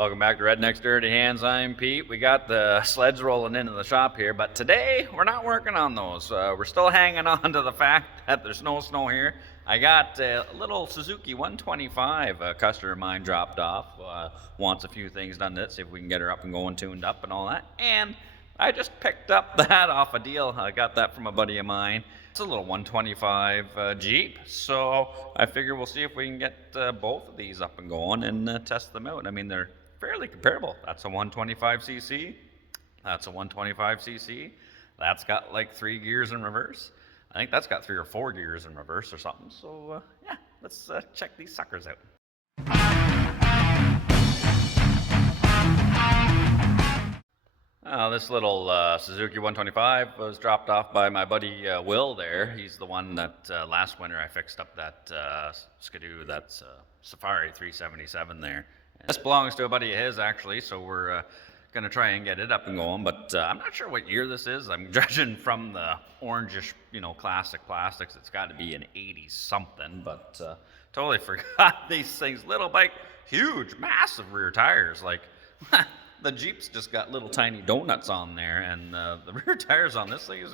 Welcome back to Redneck's Dirty Hands. I'm Pete. We got the sleds rolling into the shop here, but today we're not working on those. We're still hanging on to the fact that there's no snow here. I got a little Suzuki 125 a customer of mine dropped off. Wants a few things done to it, see if we can get her up and going, tuned up and all that. And I just picked up that off a deal. I got that from a buddy of mine. It's a little 125 Jeep, so I figure we'll see if we can get both of these up and going and test them out. I mean, they're fairly comparable. That's a 125cc. That's a 125cc. That's got like 3 gears in reverse. I think that's got 3 or 4 gears in reverse or something. So yeah, let's check these suckers out. This little Suzuki 125 was dropped off by my buddy Will there. He's the one that last winter I fixed up that Skidoo, that's Safari 377 there. This belongs to a buddy of his actually, so we're going to try and get it up and going, but I'm not sure what year this is. I'm judging from the orangish, classic plastics. It's got to be an 80s something, but totally forgot these things. Little bike, huge, massive rear tires, like... The Jeep's just got little tiny donuts on there, and the rear tires on this thing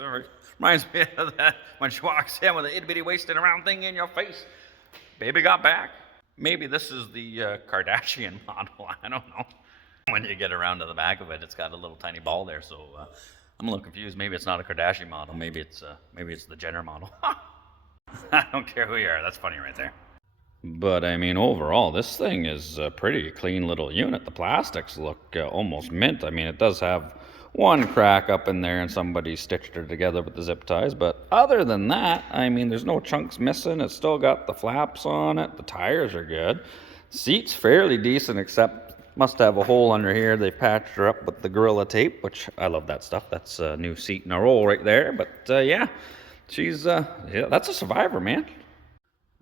reminds me of that when she walks in with an itty bitty waisted around thing in your face. Baby got back. Maybe this is the Kardashian model. I don't know. When you get around to the back of it, it's got a little tiny ball there, so I'm a little confused. Maybe it's not a Kardashian model. Maybe it's the Jenner model. I don't care who you are. That's funny right there. But I mean, overall, this thing is a pretty clean little unit. The plastics look almost mint. I mean, it does have one crack up in there and somebody stitched it together with the zip ties. But other than that, I mean, there's no chunks missing. It's still got the flaps on it. The tires are good. Seat's fairly decent, except must have a hole under here. They patched her up with the Gorilla tape, which I love that stuff. That's a new seat in a roll right there. But yeah, she's, that's a survivor, man.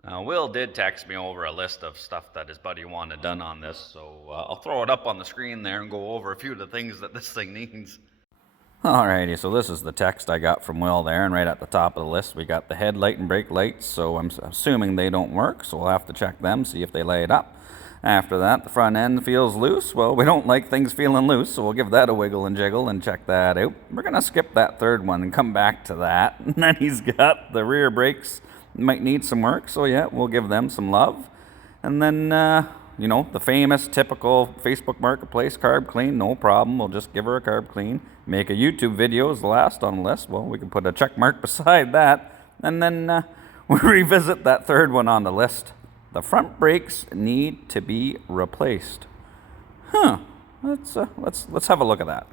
Will did text me over a list of stuff that his buddy wanted done on this, so I'll throw it up on the screen there and go over a few of the things that this thing needs. Alrighty, so this is the text I got from Will there, and right at the top of the list we got the headlight and brake lights, so I'm assuming they don't work, so we'll have to check them, see if they lay it up. After that, the front end feels loose. Well, we don't like things feeling loose, so we'll give that a wiggle and jiggle and check that out. We're going to skip that third one and come back to that. And then he's got the rear brakes. Might need some work, so yeah, we'll give them some love. And then, the famous, typical Facebook Marketplace carb clean, no problem. We'll just give her a carb clean. Make a YouTube video is the last on the list. Well, we can put a check mark beside that. And then we'll revisit that third one on the list. The front brakes need to be replaced. Let's have a look at that.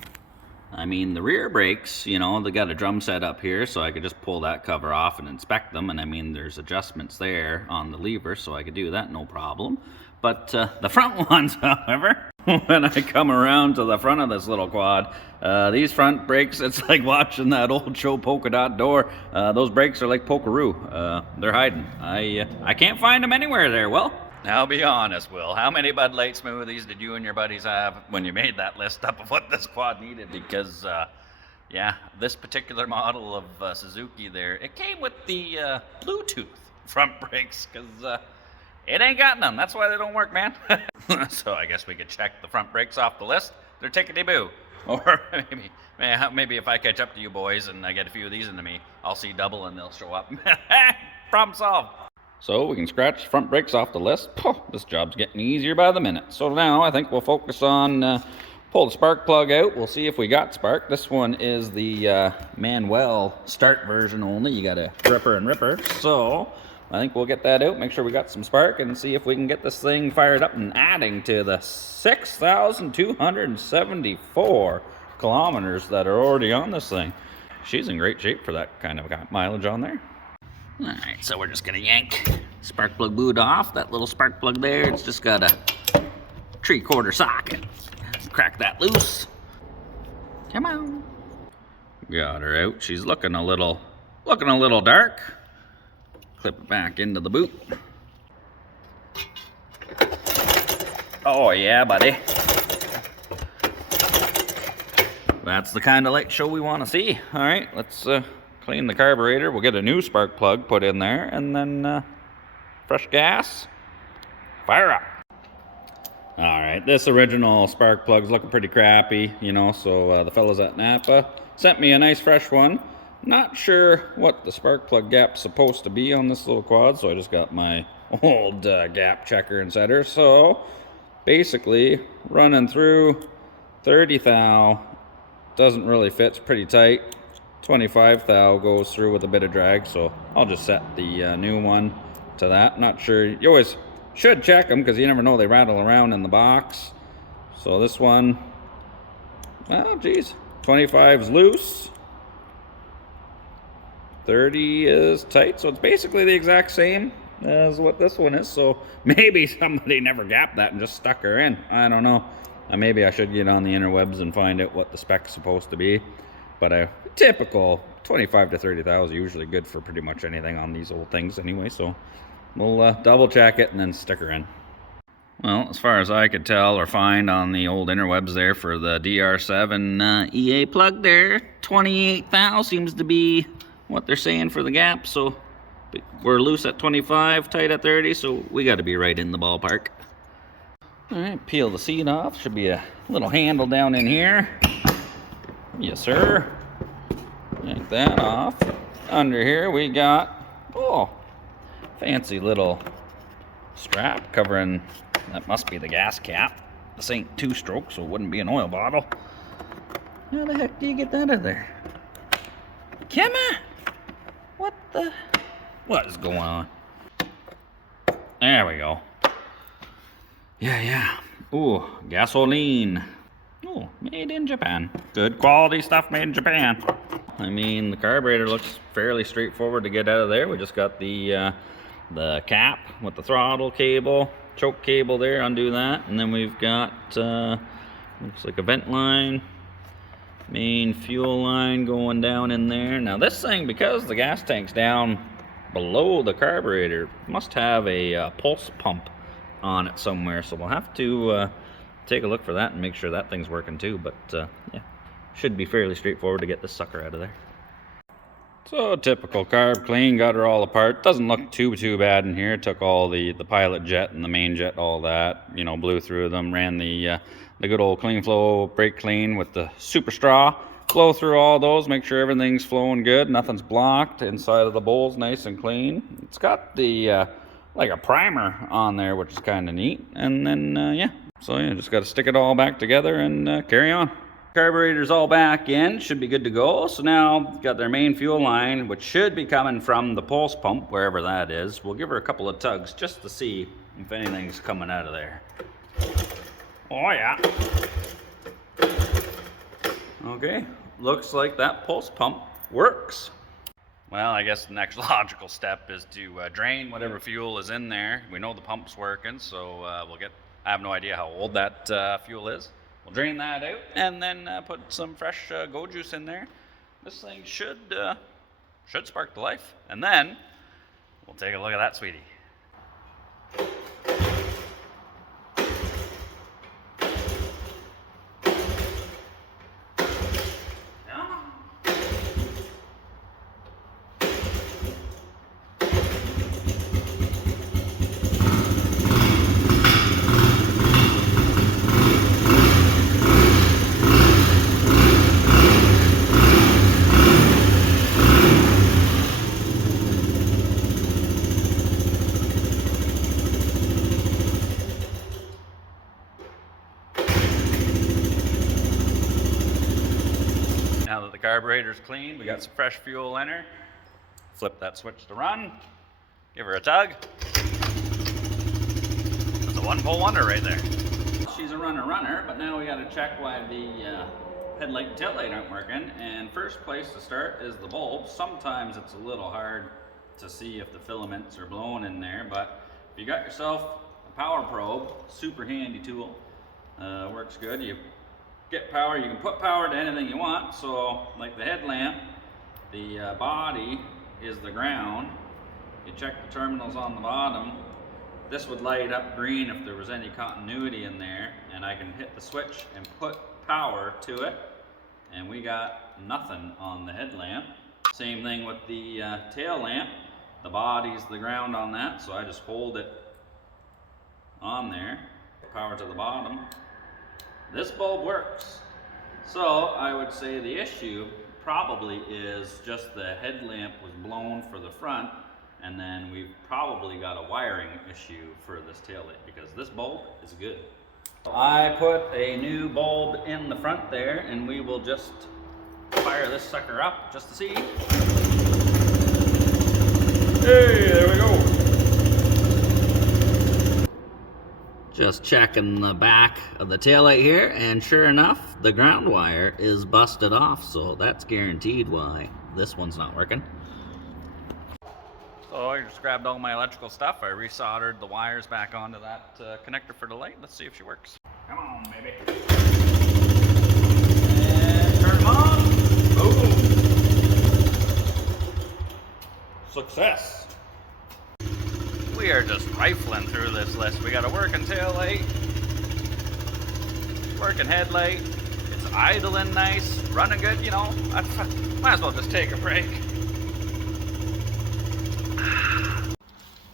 I mean, the rear brakes, they got a drum set up here, so I could just pull that cover off and inspect them. And I mean, there's adjustments there on the lever, so I could do that, no problem. But the front ones, however, when I come around to the front of this little quad, these front brakes, it's like watching that old show Polka Dot Door. Those brakes are like pokeroo. They're hiding. I can't find them anywhere there. Well, now be honest, Will. How many Bud Light smoothies did you and your buddies have when you made that list up of what this quad needed? Because, yeah, this particular model of Suzuki there, it came with the Bluetooth front brakes, because it ain't got none. That's why they don't work, man. So I guess we could check the front brakes off the list. They're tickety-boo. Or maybe if I catch up to you boys and I get a few of these into me, I'll see double and they'll show up. Problem solved. So we can scratch front brakes off the list. This job's getting easier by the minute. So now I think we'll focus on pull the spark plug out. We'll see if we got spark. This one is the Manuel start version only. You got a gripper and ripper. So I think we'll get that out, make sure we got some spark, and see if we can get this thing fired up and adding to the 6,274 kilometers that are already on this thing. She's in great shape for that kind of mileage on there. Alright, so we're just going to yank spark plug boot off. That little spark plug there, it's just got a 3/4 socket. Crack that loose. Come on. Got her out. She's looking a little dark. Clip it back into the boot. Oh yeah, buddy. That's the kind of light show we want to see. Alright, let's clean the carburetor. We'll get a new spark plug put in there, and then fresh gas. Fire up. All right, this original spark plug's looking pretty crappy, you know, so the fellas at Napa sent me a nice fresh one. Not sure what the spark plug gap's supposed to be on this little quad, so I just got my old gap checker and setter. So basically, running through 30 thou doesn't really fit, it's pretty tight. 25 thou goes through with a bit of drag, so I'll just set the new one to that. Not sure, you always should check them because you never know, they rattle around in the box. So this one, oh geez, 25 is loose, 30 is tight, so it's basically the exact same as what this one is. So maybe somebody never gapped that and just stuck her in, I don't know. Maybe I should get on the interwebs and find out what the spec's supposed to be. But a typical 25 to 30 thou is usually good for pretty much anything on these old things anyway, so we'll double check it and then stick her in. Well, as far as I could tell or find on the old interwebs there for the DR7 EA plug there, 28 thou seems to be what they're saying for the gap. So we're loose at 25, tight at 30, so we got to be right in the ballpark. All right, peel the seat off. Should be a little handle down in here. Yes, sir. Take that off. Under here we got, oh, fancy little strap covering, that must be the gas cap. This ain't two-stroke, so it wouldn't be an oil bottle. How the heck do you get that out of there? Come on! What is going on? There we go. Yeah. Ooh, gasoline. Oh, made in Japan. Good quality stuff made in Japan. I mean, the carburetor looks fairly straightforward to get out of there. We just got the cap with the throttle cable, choke cable there, undo that. And then we've got, looks like a vent line, main fuel line going down in there. Now this thing, because the gas tank's down below the carburetor, must have a pulse pump on it somewhere. So we'll have to take a look for that and make sure that thing's working too. But yeah, should be fairly straightforward to get this sucker out of there. So typical carb clean, got her all apart. Doesn't look too bad in here. Took all the pilot jet and the main jet, all that, you know, blew through them. Ran the good old clean flow brake clean with the super straw. Blow through all those, make sure everything's flowing good, nothing's blocked. Inside of the bowl's nice and clean. It's got the like a primer on there, which is kind of neat. And then yeah, so yeah, just got to stick it all back together and carry on. Carburetor's all back in, should be good to go. So now got their main fuel line, which should be coming from the pulse pump, wherever that is. We'll give her a couple of tugs just to see if anything's coming out of there. Oh yeah. Okay, looks like that pulse pump works. Well, I guess the next logical step is to drain whatever fuel is in there. We know the pump's working, so I have no idea how old that fuel is. We'll drain that out and then put some fresh go juice in there. This thing should spark to life. And then we'll take a look at that sweetie. Now that the carburetor's clean, we got some fresh fuel in her. Flip that switch to run. Give her a tug. That's a one-pull wonder right there. She's a runner, but now we got to check why the headlight and taillight aren't working. And first place to start is the bulb. Sometimes it's a little hard to see if the filaments are blowing in there, but if you got yourself a power probe, super handy tool, works good. You get power, you can put power to anything you want. So like the headlamp, the body is the ground. You check the terminals on the bottom. This would light up green if there was any continuity in there, and I can hit the switch and put power to it, and we got nothing on the headlamp. Same thing with the tail lamp. The body's the ground on that, so I just hold it on there. power to the bottom. This bulb works. So I would say the issue probably is just the headlamp was blown for the front, and then we've probably got a wiring issue for this taillight, because this bulb is good. I put a new bulb in the front there, and we will just fire this sucker up just to see. Hey, there we go. Just checking the back of the taillight here, and sure enough, the ground wire is busted off, so that's guaranteed why this one's not working. So I just grabbed all my electrical stuff. I resoldered the wires back onto that connector for the light. Let's see if she works. Come on, baby. And turn them on. Boom. Success. We are just rifling through this list. We got a working tail light, working headlight, it's idling nice, running good, you know. I might as well just take a break.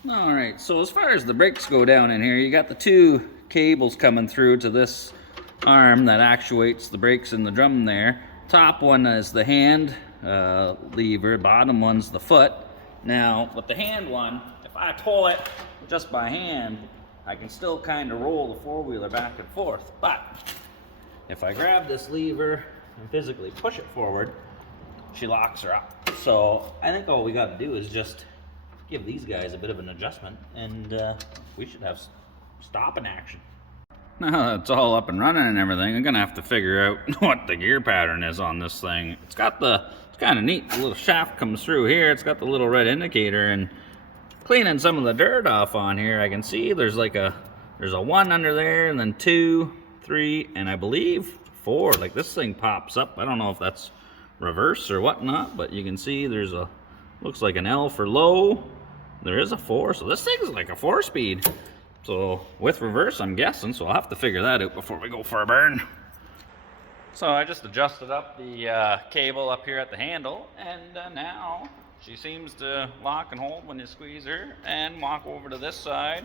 Alright, so as far as the brakes go down in here, you got the two cables coming through to this arm that actuates the brakes in the drum there. Top one is the hand lever, bottom one's the foot. Now, with the hand one, if I pull it just by hand, I can still kind of roll the four-wheeler back and forth. But if I grab this lever and physically push it forward, she locks her up. So I think all we got to do is just give these guys a bit of an adjustment, and we should have stopping action. Now that it's all up and running and everything, I'm gonna have to figure out what the gear pattern is on this thing. It's kind of neat. The little shaft comes through here. It's got the little red indicator, and cleaning some of the dirt off on here, I can see there's a 1 under there, and then 2, 3, and I believe 4. Like, this thing pops up. I don't know if that's reverse or whatnot, but you can see there's looks like an L for low. There is a 4, so this thing's like a 4-speed. So with reverse, I'm guessing, so I'll have to figure that out before we go for a burn. So I just adjusted up the cable up here at the handle, and now she seems to lock and hold when you squeeze her, and walk over to this side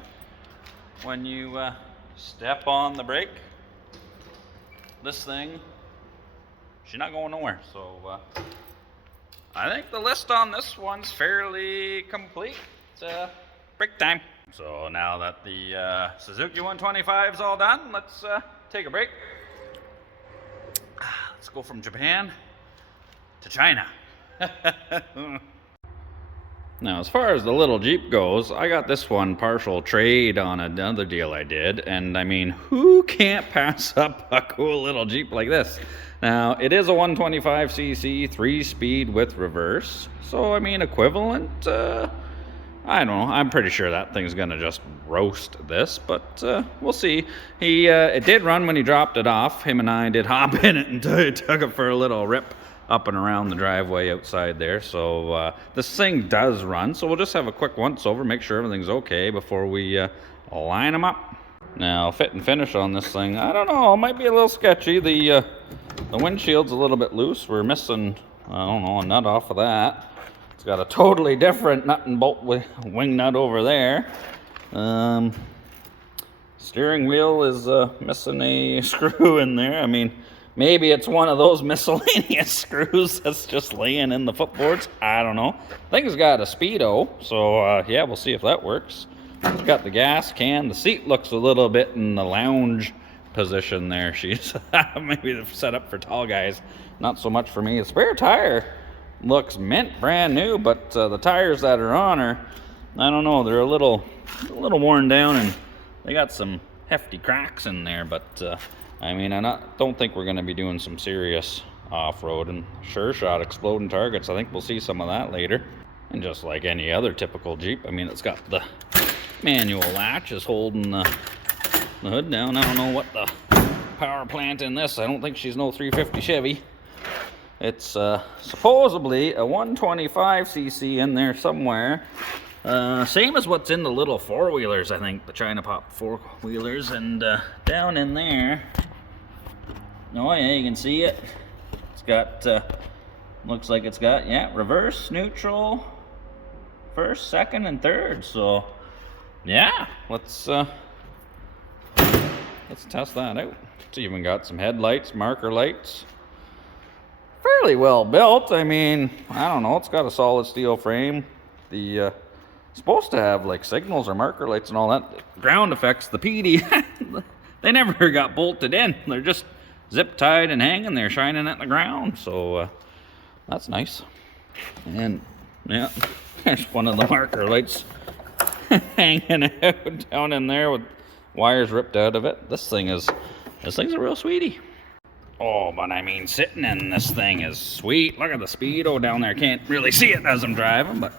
when you step on the brake. This thing, she's not going nowhere. So I think the list on this one's fairly complete. It's break time. So now that the Suzuki 125 is all done, let's take a break. Let's go from Japan to China. Now, as far as the little Jeep goes, I got this one partial trade on another deal I did, and I mean, who can't pass up a cool little Jeep like this? Now, it is a 125cc 3-speed with reverse, so I mean, equivalent, I don't know, I'm pretty sure that thing's gonna just roast this, but we'll see. It did run when he dropped it off. Him and I did hop in it and took it for a little rip up and around the driveway outside there. So this thing does run, so we'll just have a quick once over, make sure everything's okay before we line them up. Now, fit and finish on this thing, I don't know, it might be a little sketchy. The windshield's a little bit loose. We're missing, I don't know, a nut off of that. It's got a totally different nut and bolt wing nut over there. Steering wheel is missing a screw in there. I mean, maybe it's one of those miscellaneous screws that's just laying in the footboards. I don't know. Thing's got a speedo, so yeah, we'll see if that works. It's got the gas can. The seat looks a little bit in the lounge position there. She's maybe set up for tall guys, not so much for me. The spare tire looks mint brand new, but the tires that are on her, I don't know, they're a little worn down, and they got some hefty cracks in there. But I mean, don't think we're going to be doing some serious off-road and sure shot exploding targets. I think we'll see some of that later. And just like any other typical Jeep, I mean, it's got the manual latch is holding the hood down. I don't know what the power plant in this. I don't think she's no 350 Chevy. It's supposedly a 125cc in there somewhere. Same as what's in the little four-wheelers, I think, the China Pop four-wheelers. And down in there, oh yeah, you can see it. It's got, looks like it's got, yeah, reverse, neutral, first, second, and third. So, yeah, let's let's test that out. It's even got some headlights, marker lights. Fairly well built. I mean, I don't know, it's got a solid steel frame. The supposed to have like signals or marker lights and all that. The ground effects, the PD, they never got bolted in. They're just zip tied and hanging there, shining at the ground. So that's nice. And yeah, there's one of the marker lights hanging out down in there with wires ripped out of it. This thing's a real sweetie. Oh, but I mean, sitting in this thing is sweet. Look at the speedo down there. Can't really see it as I'm driving, but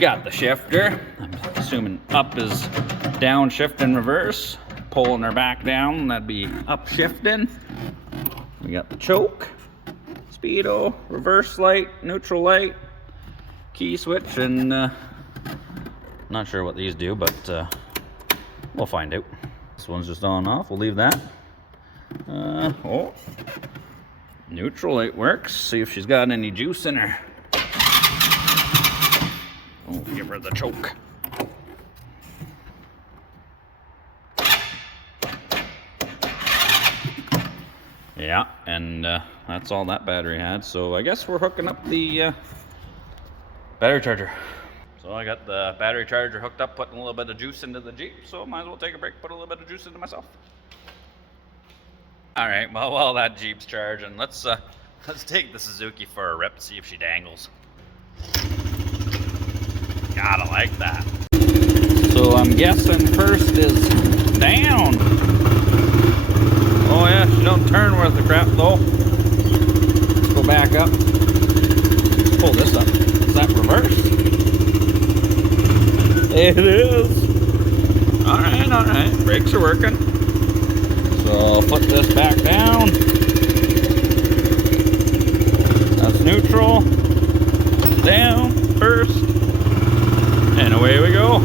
got the shifter. I'm assuming up is downshift and reverse. Pulling her back down, that'd be upshifting. We got the choke, speedo, reverse light, neutral light, key switch, and not sure what these do, but we'll find out. This one's just on and off. We'll leave that. Oh, neutral light works. See if she's got any juice in her. Oh, give her the choke. Yeah, and that's all that battery had. So I guess we're hooking up the battery charger. So I got the battery charger hooked up, putting a little bit of juice into the Jeep. So might as well take a break, put a little bit of juice into myself. All right, well, while that Jeep's charging, let's take the Suzuki for a rip, see if she dangles. Gotta like that. So I'm guessing first is down. Oh yeah, she don't turn worth the crap though. Let's go back up. Pull this up. Is that reverse? It is. All right. Brakes are working. So I'll put this back down. That's neutral. Down first. And away we go.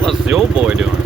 What's the old boy doing?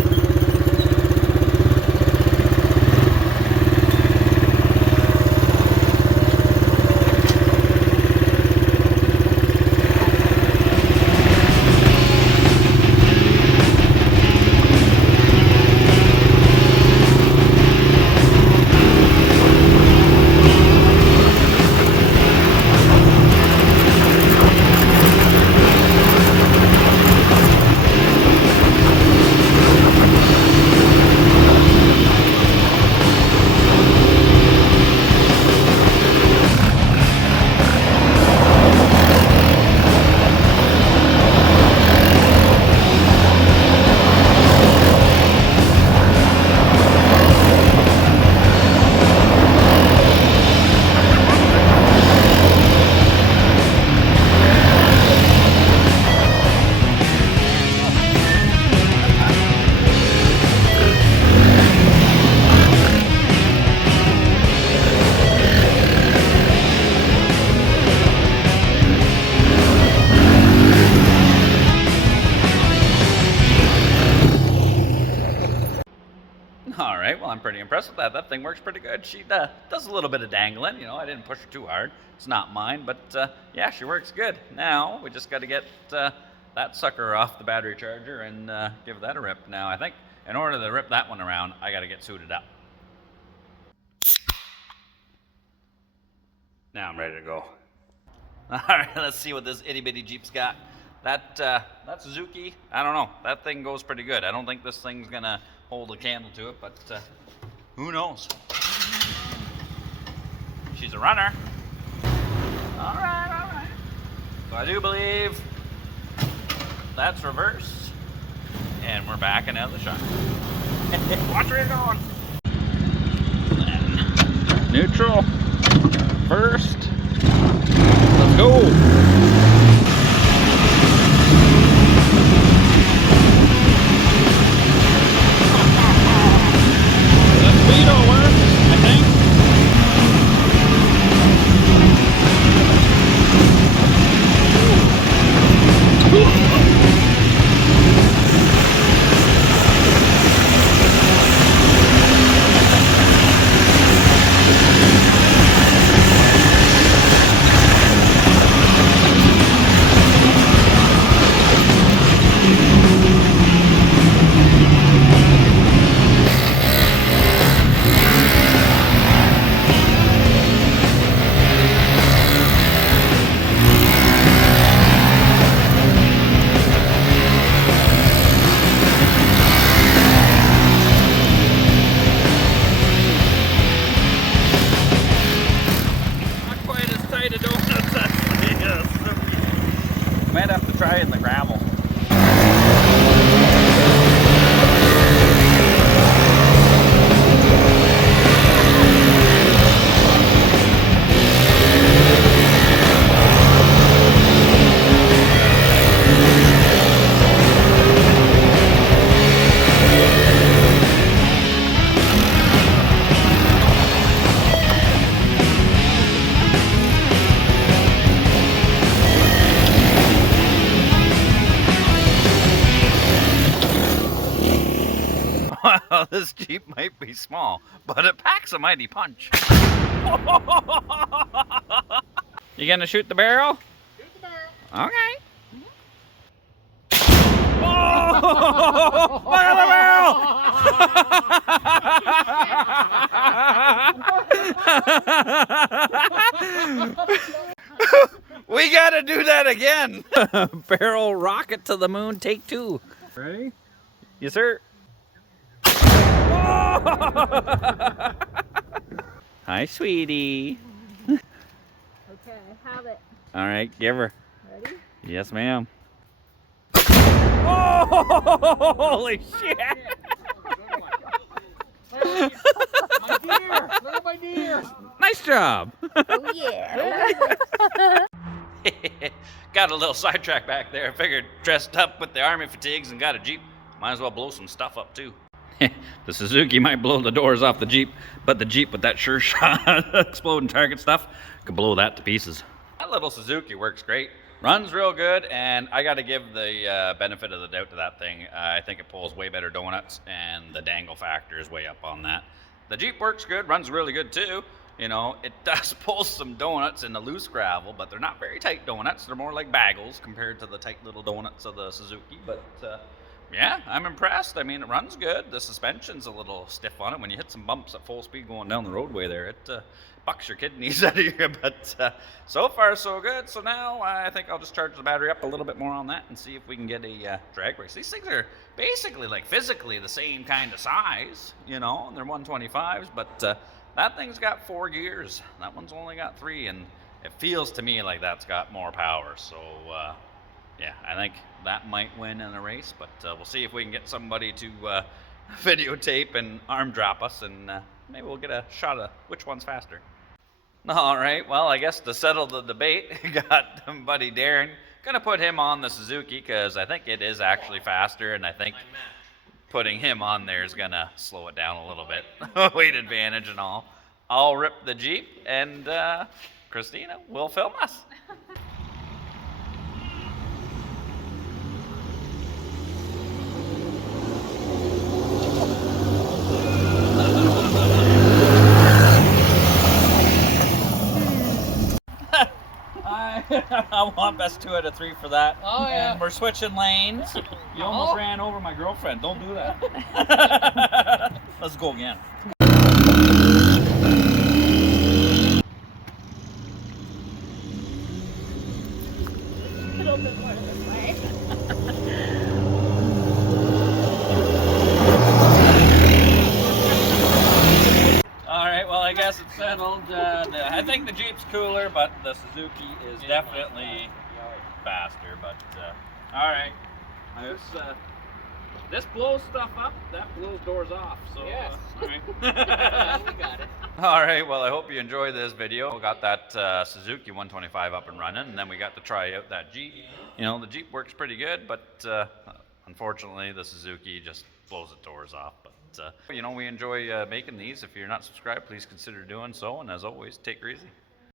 All right, well, I'm pretty impressed with that. That thing works pretty good. She does a little bit of dangling. You know, I didn't push her too hard. It's not mine, but yeah, she works good. Now, we just got to get that sucker off the battery charger and give that a rip. Now, I think in order to rip that one around, I got to get suited up. Now I'm ready to go. All right, let's see what this itty-bitty Jeep's got. That Suzuki, I don't know. That thing goes pretty good. I don't think this thing's going to hold a candle to it, but who knows? She's a runner. All right. So I do believe that's reverse, and we're backing out of the shot. Watch where you're going. And neutral, first. Let's go. Speedo works. this Jeep might be small, but it packs a mighty punch. You gonna shoot the barrel? Shoot the barrel. Okay. Oh! Look at the barrel! We gotta do that again. Barrel rocket to the moon, take 2. Ready? Yes, sir. Hi, sweetie. Okay, I have it. All right, give her. Ready? Yes, ma'am. Oh, holy shit! My deer! Look at my deer! Nice job. Oh yeah. Got a little sidetrack back there. I figured dressed up with the army fatigues and got a Jeep, might as well blow some stuff up too. The Suzuki might blow the doors off the Jeep, but the Jeep with that sure shot exploding target stuff could blow that to pieces. That little Suzuki works great. Runs real good, and I got to give the benefit of the doubt to that thing. I think it pulls way better donuts, and the dangle factor is way up on that. The Jeep works good, runs really good too. You know, it does pull some donuts in the loose gravel, but they're not very tight donuts. They're more like bagels compared to the tight little donuts of the Suzuki. But yeah, I'm impressed. I mean, it runs good. The suspension's a little stiff on it. When you hit some bumps at full speed going down the roadway there, it bucks your kidneys out of you. But so far, so good. So now I think I'll just charge the battery up a little bit more on that and see if we can get a drag race. These things are basically like physically the same kind of size, you know, and they're 125s, but that thing's got 4 gears. That one's only got 3, and it feels to me like that's got more power. So yeah, I think that might win in a race, but we'll see if we can get somebody to videotape and arm drop us, and maybe we'll get a shot of which one's faster. All right, well, I guess to settle the debate, got buddy Darren. Gonna put him on the Suzuki because I think it is actually faster, and I think putting him on there is gonna slow it down a little bit. Weight advantage and all. I'll rip the Jeep, and Christina will film us. I want best 2 out of 3 for that. Oh, yeah. And we're switching lanes. You almost ran over my girlfriend. Don't do that. Let's go again. A little bit more this way. All right, well, I guess it's settled. I think the Jeep's cooler, but the Suzuki is definitely faster. But all right, this blows stuff up. That blows doors off. So Yes. all right. We got it. All right, well, I hope you enjoyed this video. We got that Suzuki 125 up and running, and then we got to try out that Jeep. You know, the Jeep works pretty good, but unfortunately, the Suzuki just blows the doors off. But you know, we enjoy making these. If you're not subscribed, please consider doing so. And as always, take her easy.